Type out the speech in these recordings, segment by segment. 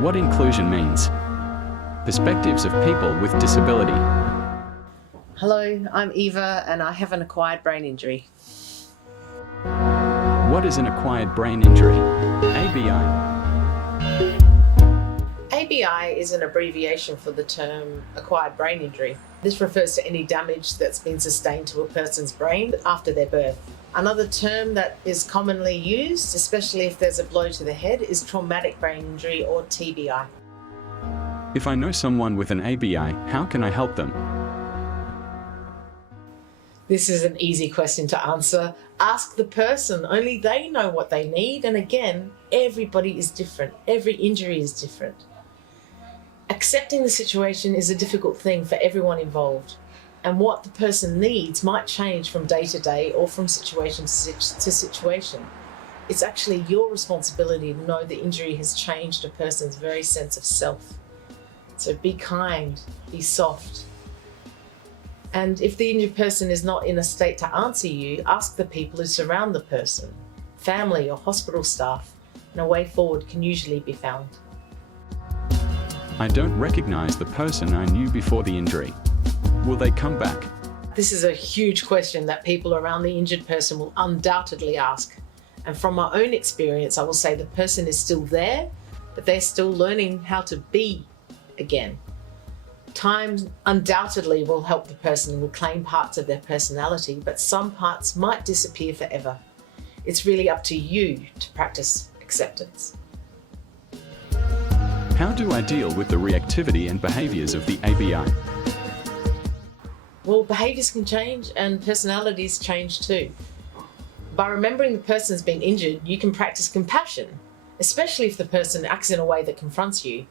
What inclusion means. Perspectives of people with disability. Hello, I'm Eva and I have an acquired brain injury. What is an acquired brain injury? ABI. ABI is an abbreviation for the term acquired brain injury. This refers to any damage that's been sustained to a person's brain after their birth. Another term that is commonly used, especially if there's a blow to the head, is traumatic brain injury or TBI. If I know someone with an ABI, how can I help them? This is an easy question to answer. Ask the person. Only they know what they need. And again, everybody is different. Every injury is different. Accepting the situation is a difficult thing for everyone involved. And what the person needs might change from day to day or from situation to situation. It's actually your responsibility to know the injury has changed a person's very sense of self. So be kind, be soft. And if the injured person is not in a state to answer you, ask the people who surround the person, family or hospital staff, and a way forward can usually be found. I don't recognize the person I knew before the injury. Will they come back? This is a huge question that people around the injured person will undoubtedly ask. And from my own experience, I will say the person is still there, but they're still learning how to be again. Time undoubtedly will help the person reclaim parts of their personality, but some parts might disappear forever. It's really up to you to practice acceptance. How do I deal with the reactivity and behaviors of the ABI? Well, behaviors can change and personalities change too. By remembering the person's been injured, you can practice compassion, especially if the person acts in a way that confronts you.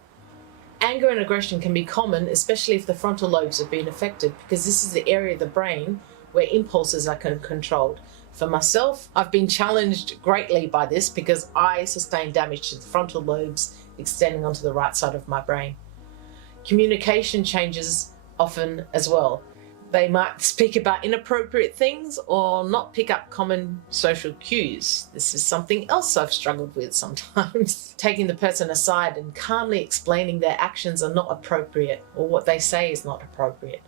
Anger and aggression can be common, especially if the frontal lobes have been affected, because this is the area of the brain where impulses are controlled. For myself, I've been challenged greatly by this because I sustained damage to the frontal lobes extending onto the right side of my brain. Communication changes often as well. They might speak about inappropriate things or not pick up common social cues. This is something else I've struggled with sometimes. Taking the person aside and calmly explaining their actions are not appropriate or what they say is not appropriate.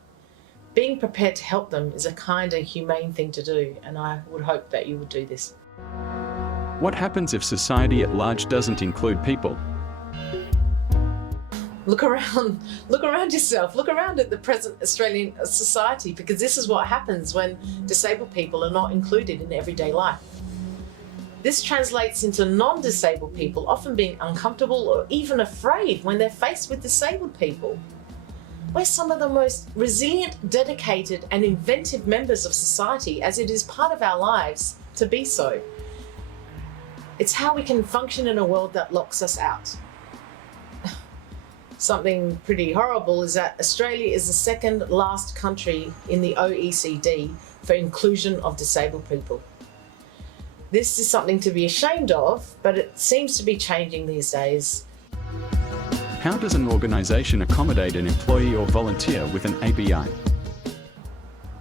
Being prepared to help them is a kind and humane thing to do, and I would hope that you would do this. What happens if society at large doesn't include people? Look around yourself, look around at the present Australian society, because this is what happens when disabled people are not included in everyday life. This translates into non-disabled people often being uncomfortable or even afraid when they're faced with disabled people. We're some of the most resilient, dedicated and inventive members of society, as it is part of our lives to be so. It's how we can function in a world that locks us out. Something pretty horrible is that Australia is the second last country in the OECD for inclusion of disabled people. This is something to be ashamed of, but it seems to be changing these days. How does an organisation accommodate an employee or volunteer with an ABI?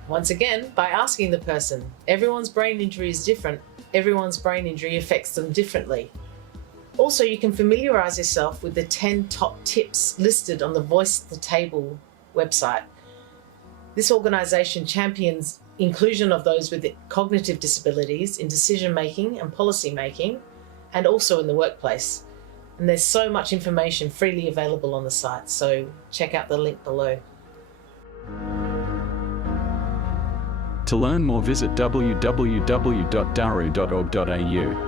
Once again, by asking the person. Everyone's brain injury is different. Everyone's brain injury affects them differently. Also, you can familiarise yourself with the 10 top tips listed on the Voice at the Table website. This organisation champions inclusion of those with cognitive disabilities in decision-making and policy-making, and also in the workplace. And there's so much information freely available on the site, so check out the link below. To learn more, visit www.daru.org.au.